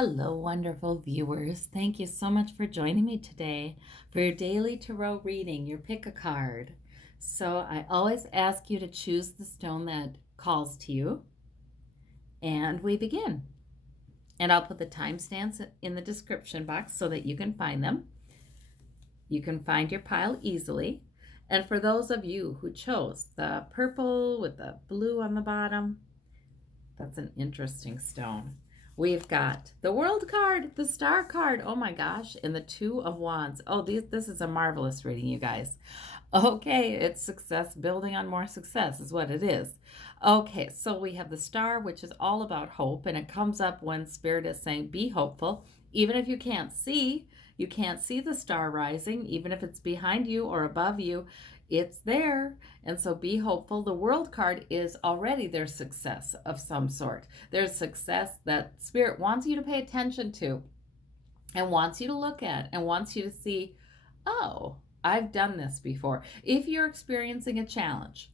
Hello, wonderful viewers. Thank you so much for joining me today for your daily tarot reading, your pick a card. So I always ask you to choose the stone that calls to you, and we begin. And I'll put the timestamps in the description box so that you can find them. You can find your pile easily. And for those of you who chose the purple with the blue on the bottom, that's an interesting stone. We've got the World card, the Star card, oh my gosh, and the Two of Wands. Oh, this is a marvelous reading, you guys. Okay, it's success, building on more success is what it is. Okay, so we have the Star, which is all about hope, and it comes up when Spirit is saying, be hopeful. Even if you can't see the star rising, even if it's behind you or above you, it's there. And so be hopeful. The World card is already their success of some sort. There's success that Spirit wants you to pay attention to and wants you to look at and wants you to see, oh, I've done this before. If you're experiencing a challenge,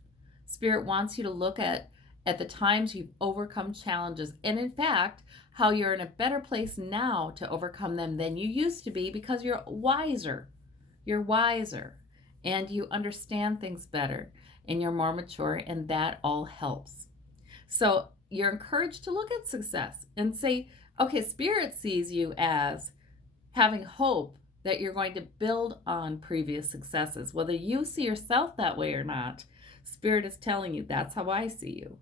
Spirit wants you to look at the times you've overcome challenges, and in fact, how you're in a better place now to overcome them than you used to be because you're wiser. You're wiser and you understand things better and you're more mature, and that all helps. So you're encouraged to look at success and say, okay, Spirit sees you as having hope that you're going to build on previous successes. Whether you see yourself that way or not, Spirit is telling you, that's how I see you.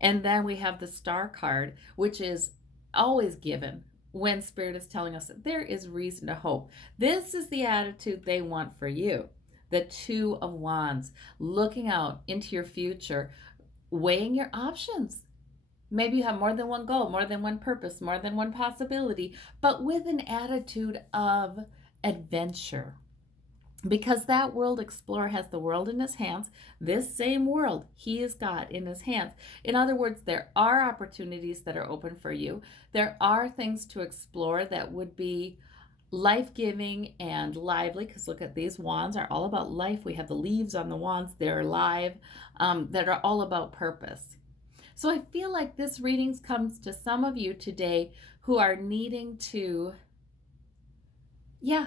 And then we have the Star card, which is always given when Spirit is telling us that there is reason to hope. This is the attitude they want for you. The Two of Wands, looking out into your future, weighing your options. Maybe you have more than one goal, more than one purpose, more than one possibility, but with an attitude of adventure. Because that world explorer has the world in his hands, this same world he has got in his hands. In other words, there are opportunities that are open for you. There are things to explore that would be life-giving and lively, because look at these wands are all about life. We have the leaves on the wands, they're alive, that are all about purpose. So I feel like this reading comes to some of you today who are needing to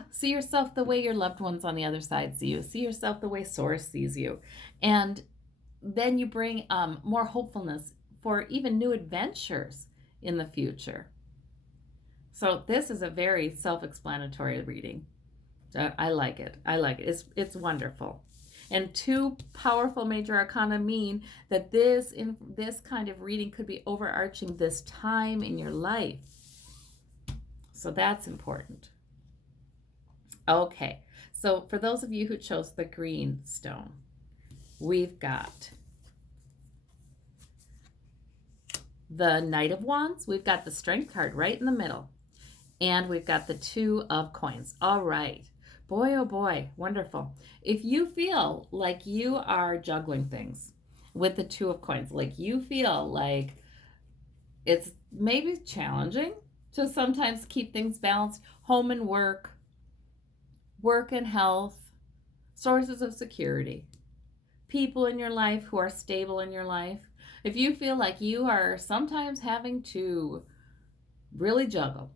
see yourself the way your loved ones on the other side see you. See yourself the way Source sees you. And then you bring more hopefulness for even new adventures in the future. So this is a very self-explanatory reading. I like it. I like it. It's wonderful. And two powerful major arcana mean that this kind of reading could be overarching this time in your life. So that's important. Okay, so for those of you who chose the green stone, we've got the Knight of Wands. We've got the Strength card right in the middle. And we've got the Two of Coins. All right. Boy, oh boy, wonderful. If you feel like you are juggling things with the Two of Coins, like you feel like it's maybe challenging to sometimes keep things balanced, home and work and health, sources of security, people in your life who are stable in your life. If you feel like you are sometimes having to really juggle,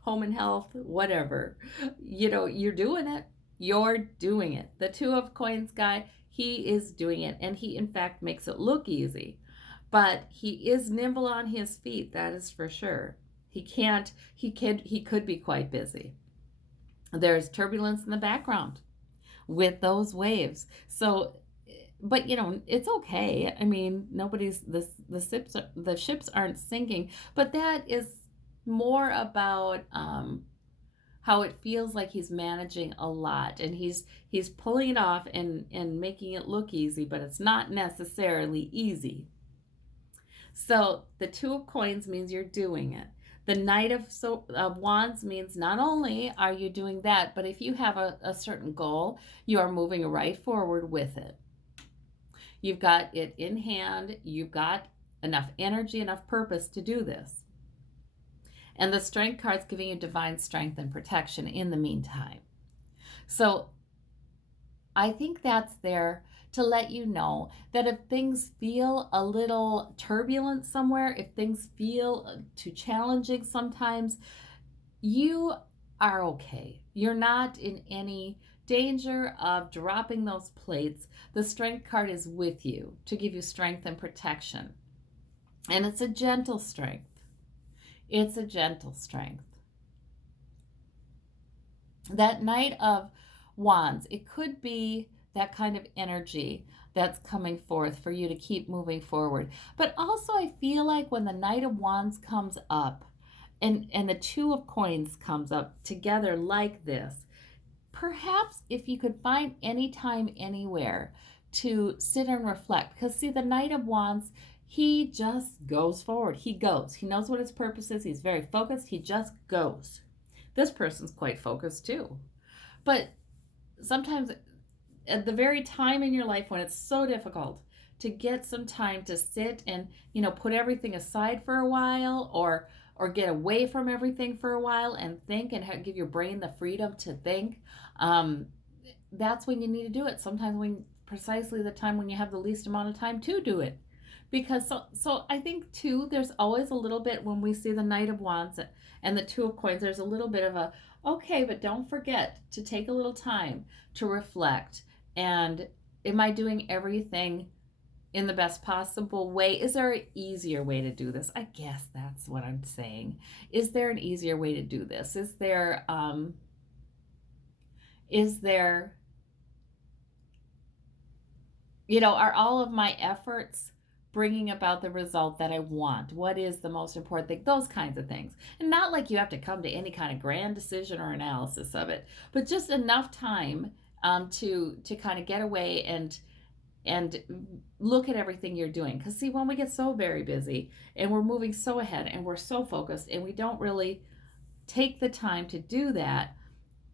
home and health, whatever, you're doing it. You're doing it. The Two of Coins guy, he is doing it, and he in fact makes it look easy, but he is nimble on his feet, that is for sure. He could be quite busy. There's turbulence in the background with those waves. So, but it's okay. I mean, the ships aren't sinking, but that is more about how it feels like he's managing a lot, and he's pulling it off and making it look easy, but it's not necessarily easy. So the Two of Coins means you're doing it. The Knight of Wands means not only are you doing that, but if you have a certain goal, you are moving right forward with it. You've got it in hand. You've got enough energy, enough purpose to do this. And the Strength card's giving you divine strength and protection in the meantime. So I think that's there to let you know that if things feel a little turbulent somewhere, if things feel too challenging sometimes, you are okay. You're not in any danger of dropping those plates. The strength card is with you to give you strength and protection. And it's a gentle strength. It's a gentle strength. That Knight of Wands, it could be that kind of energy that's coming forth for you to keep moving forward. But also I feel like when the Knight of Wands comes up and the Two of Coins comes up together like this, perhaps if you could find any time anywhere to sit and reflect, because see, the Knight of Wands, he just goes forward. He goes. He knows what his purpose is. He's very focused. He just goes. This person's quite focused too. But sometimes at the very time in your life when it's so difficult to get some time to sit and, put everything aside for a while, or get away from everything for a while and think and give your brain the freedom to think, that's when you need to do it. Sometimes precisely the time when you have the least amount of time to do it. Because so I think too, there's always a little bit when we see the Knight of Wands and the Two of Coins, there's a little bit of a, okay, but don't forget to take a little time to reflect. And am I doing everything in the best possible way? Is there an easier way to do this? I guess that's what I'm saying. Is there an easier way to do this? Is there are all of my efforts bringing about the result that I want? What is the most important thing? Those kinds of things. And not like you have to come to any kind of grand decision or analysis of it, but just enough time to kind of get away and look at everything you're doing. Because see, when we get so very busy and we're moving so ahead and we're so focused and we don't really take the time to do that,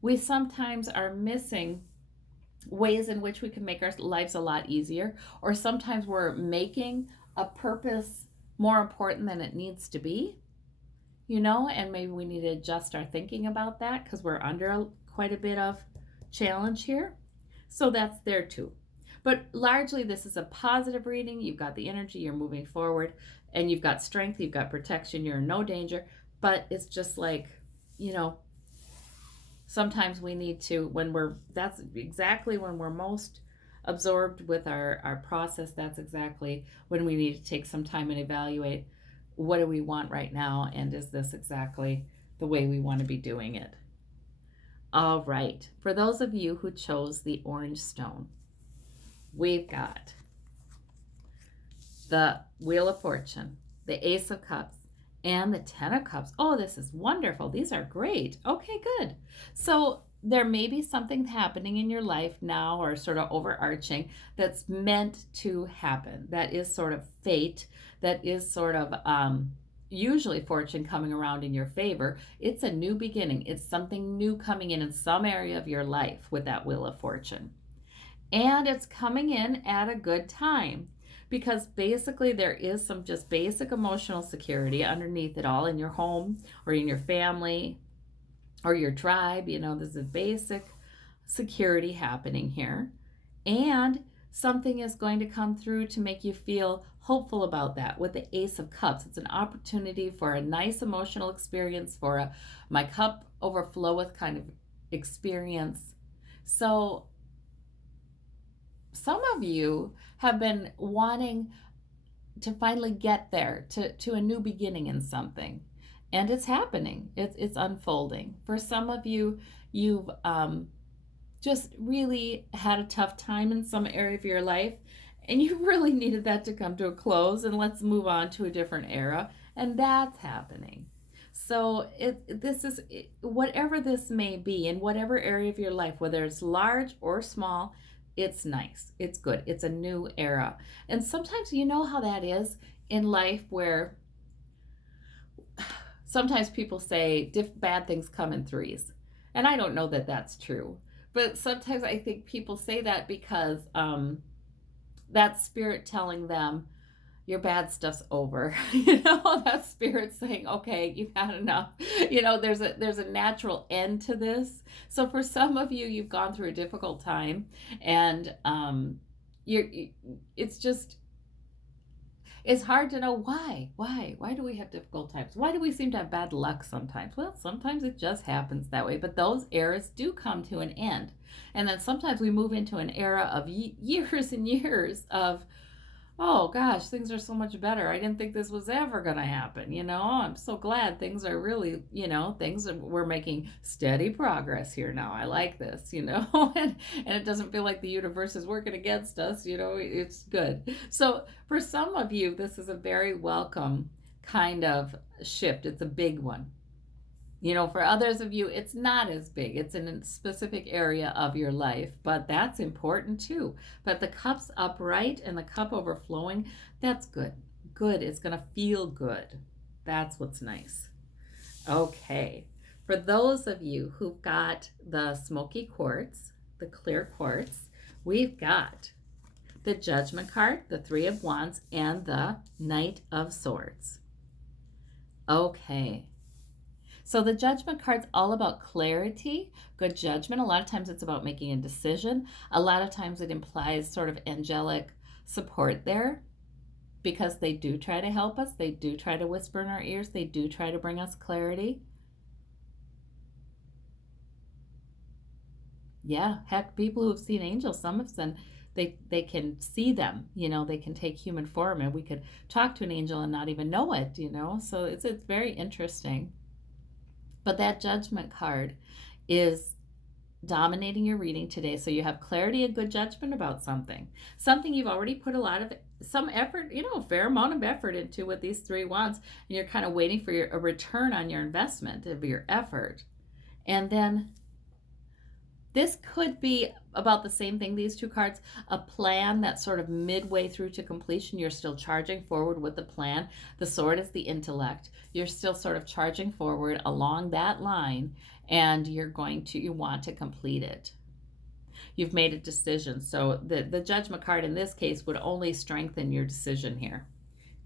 we sometimes are missing ways in which we can make our lives a lot easier, or sometimes we're making a purpose more important than it needs to be, and maybe we need to adjust our thinking about that because we're under quite a bit of challenge here. So that's there too. But largely this is a positive reading. You've got the energy, you're moving forward, and you've got strength, you've got protection, you're in no danger. But it's just like, sometimes we need to, that's exactly when we're most absorbed with our process, that's exactly when we need to take some time and evaluate, what do we want right now, and is this exactly the way we want to be doing it? All right, for those of you who chose the orange stone, we've got the Wheel of Fortune, the Ace of Cups, and the Ten of Cups. Oh, this is wonderful. These are great. Okay, good. So there may be something happening in your life now, or sort of overarching, that's meant to happen. That is sort of fate. That is sort of usually fortune coming around in your favor. It's a new beginning. It's something new coming in some area of your life with that Wheel of Fortune. And it's coming in at a good time, because basically there is some just basic emotional security underneath it all in your home or in your family or your tribe. There's a basic security happening here. And something is going to come through to make you feel hopeful about that. With the Ace of Cups, it's an opportunity for a nice emotional experience, for a my cup overfloweth kind of experience. So some of you have been wanting to finally get there, to a new beginning in something. And it's happening. It's unfolding. For some of you, you've just really had a tough time in some area of your life, and you really needed that to come to a close, and let's move on to a different era. And that's happening. So whatever this may be, in whatever area of your life, whether it's large or small, it's nice. It's good. It's a new era. And sometimes how that is in life, where sometimes people say bad things come in threes. And I don't know that that's true. But sometimes I think people say that because that's spirit telling them your bad stuff's over. That spirit saying, okay, you've had enough. There's a natural end to this. So for some of you, you've gone through a difficult time, and it's just, it's hard to know why do we have difficult times, why do we seem to have bad luck sometimes. Well, sometimes it just happens that way, but those eras do come to an end, and then sometimes we move into an era of years and years of, oh gosh, things are so much better. I didn't think this was ever going to happen. I'm so glad things are really, we're making steady progress here now. I like this, and it doesn't feel like the universe is working against us. It's good. So for some of you, this is a very welcome kind of shift. It's a big one. For others of you, it's not as big. It's in a specific area of your life, but that's important too. But the cup's upright and the cup overflowing, that's good. Good. It's going to feel good. That's what's nice. Okay. For those of you who've got the smoky quartz, the clear quartz, we've got the Judgment card, the Three of Wands, and the Knight of Swords. Okay. So the Judgment card's all about clarity, good judgment. A lot of times it's about making a decision. A lot of times it implies sort of angelic support there, because they do try to help us. They do try to whisper in our ears. They do try to bring us clarity. Yeah, heck, people who've seen angels, some have said they can see them, they can take human form, and we could talk to an angel and not even know it, so it's very interesting. But that Judgment card is dominating your reading today. So you have clarity and good judgment about something you've already put some effort, a fair amount of effort into with these three wands, and you're kind of waiting for a return on your investment of your effort. And then this could be about the same thing, these two cards, a plan that's sort of midway through to completion. You're still charging forward with the plan. The sword is the intellect. You're still sort of charging forward along that line, and you want to complete it. You've made a decision. So the Judgment card in this case would only strengthen your decision here.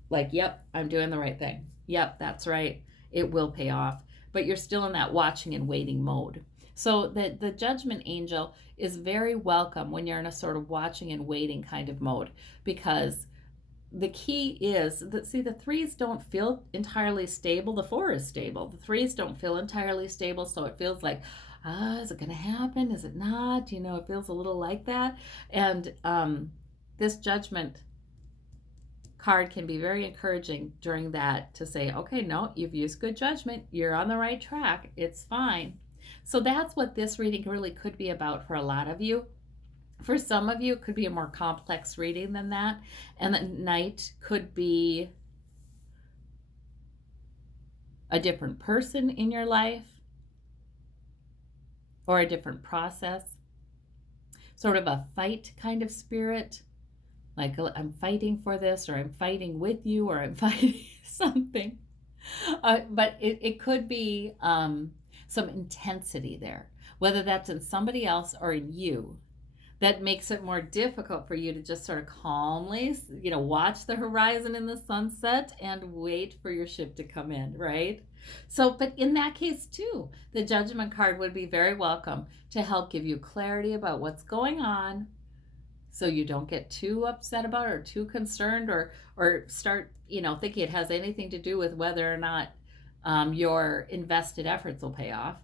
Like, yep, I'm doing the right thing. Yep, that's right. It will pay off. But you're still in that watching and waiting mode. So the Judgment angel is very welcome when you're in a sort of watching and waiting kind of mode, because the key is that, see, the threes don't feel entirely stable. The four is stable. The threes don't feel entirely stable. So it feels like, is it going to happen? Is it not? It feels a little like that. And this Judgment card can be very encouraging during that, to say, okay, no, you've used good judgment. You're on the right track. It's fine. So that's what this reading really could be about for a lot of you. For some of you, it could be a more complex reading than that. And the Knight could be a different person in your life, or a different process. Sort of a fight kind of spirit. Like, I'm fighting for this, or I'm fighting with you, or I'm fighting something. But it could be some intensity there, whether that's in somebody else or in you, that makes it more difficult for you to just sort of calmly, watch the horizon in the sunset and wait for your ship to come in, right? So, but in that case too, the Judgment card would be very welcome to help give you clarity about what's going on, so you don't get too upset about it, or too concerned, or start, thinking it has anything to do with whether or not your invested efforts will pay off.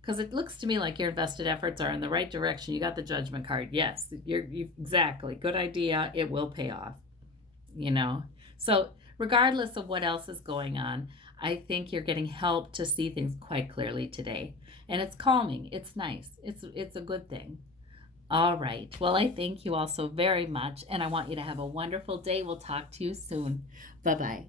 Because it looks to me like your invested efforts are in the right direction. You got the Judgment card. Yes, you exactly. Good idea. It will pay off. So regardless of what else is going on, I think you're getting help to see things quite clearly today. And it's calming. It's nice. It's a good thing. All right. Well, I thank you all so very much, and I want you to have a wonderful day. We'll talk to you soon. Bye-bye.